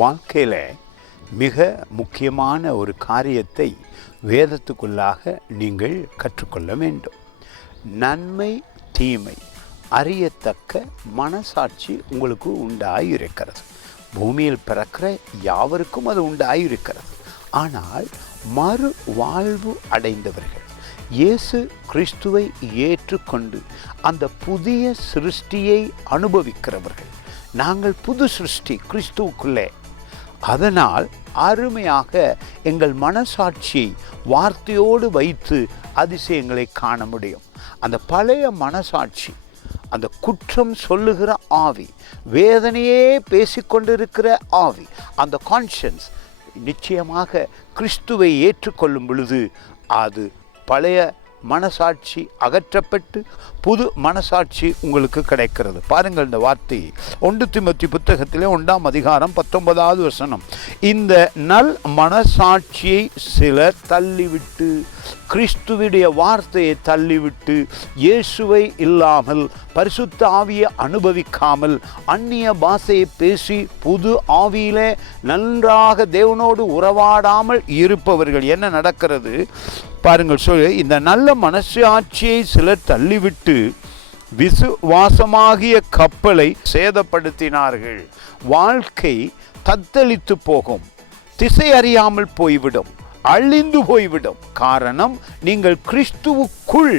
வாழ்க்கையில் மிக முக்கியமான ஒரு காரியத்தை வேதத்துக்குள்ளாக நீங்கள் கற்றுக்கொள்ள வேண்டும். நன்மை தீமை அறியத்தக்க மனசாட்சி உங்களுக்கு உண்டாயிருக்கிறது. பூமியில் பிறக்கிற யாவருக்கும் அது உண்டாயிருக்கிறது. ஆனால் மறு வாழ்வு அடைந்தவர்கள், இயேசு கிறிஸ்துவை ஏற்றுக்கொண்டு அந்த புதிய சிருஷ்டியை அனுபவிக்கிறவர்கள், நாங்கள் புது சிருஷ்டி கிறிஸ்துவுக்குள்ளே. அதனால் அருமையாக எங்கள் மனசாட்சியை வார்த்தையோடு வைத்து அதிசயங்களை காண முடியும். அந்த பழைய மனசாட்சி, அந்த குற்றம் சொல்லுகிற ஆவி, வேதனையே பேசிக்கொண்டிருக்கிற ஆவி, அந்த கான்ஷியன்ஸ் நிச்சயமாக கிறிஸ்துவை ஏற்றுக்கொள்ளும் பொழுது அது பழைய மனசாட்சி அகற்றப்பட்டு புது மனசாட்சி உங்களுக்கு கிடைக்கிறது. பாருங்கள் இந்த வார்த்தை 1 தீமோத்தேயு புத்தகத்திலே 1ஆம் அதிகாரம் 19வது வசனம். இந்த நல் மனசாட்சியை சிலர் தள்ளிவிட்டு, கிறிஸ்துவுடைய வார்த்தையை தள்ளிவிட்டு, இயேசுவை இல்லாமல் பரிசுத்த ஆவியை அனுபவிக்காமல் அந்நிய பாஷையை பேசி புது ஆவியிலே நன்றாக தேவனோடு உறவாடாமல் இருப்பவர்கள் என்ன நடக்கிறது பாருங்கள். இந்த நல்ல மனசாட்சியை சிலர் தள்ளிவிட்டு விசுவாசமாகிய கப்பலை சேதப்படுத்தினார்கள். வாழ்க்கை தத்தளித்து போகும், திசை அறியாமல் போய்விடும், அழிந்து போய்விடும். காரணம், நீங்கள் கிறிஸ்துவுக்குள்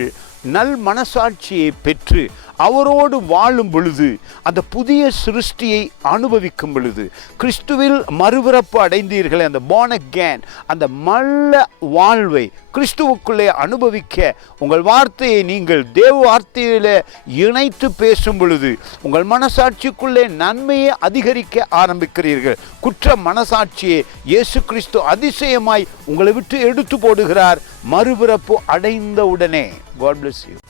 நல் மனசாட்சியை பெற்று அவரோடு வாழும் பொழுது, அந்த புதிய சிருஷ்டியை அனுபவிக்கும் பொழுது, கிறிஸ்துவில் மறுபிறப்பு அடைந்தீர்களே, அந்த born again, அந்த நல்ல வாழ்வை கிறிஸ்துவுக்குள்ளே அனுபவிக்க உங்கள் வார்த்தையை நீங்கள் தேவ வார்த்தையில இணைத்து பேசும் பொழுது உங்கள் மனசாட்சிக்குள்ளே நன்மையை அதிகரிக்க ஆரம்பிக்கிறீர்கள். குற்ற மனசாட்சியை இயேசு கிறிஸ்து அதிசயமாய் உங்களை விட்டு எடுத்து போடுகிறார் மறுபிறப்பு அடைந்த உடனே. God bless you.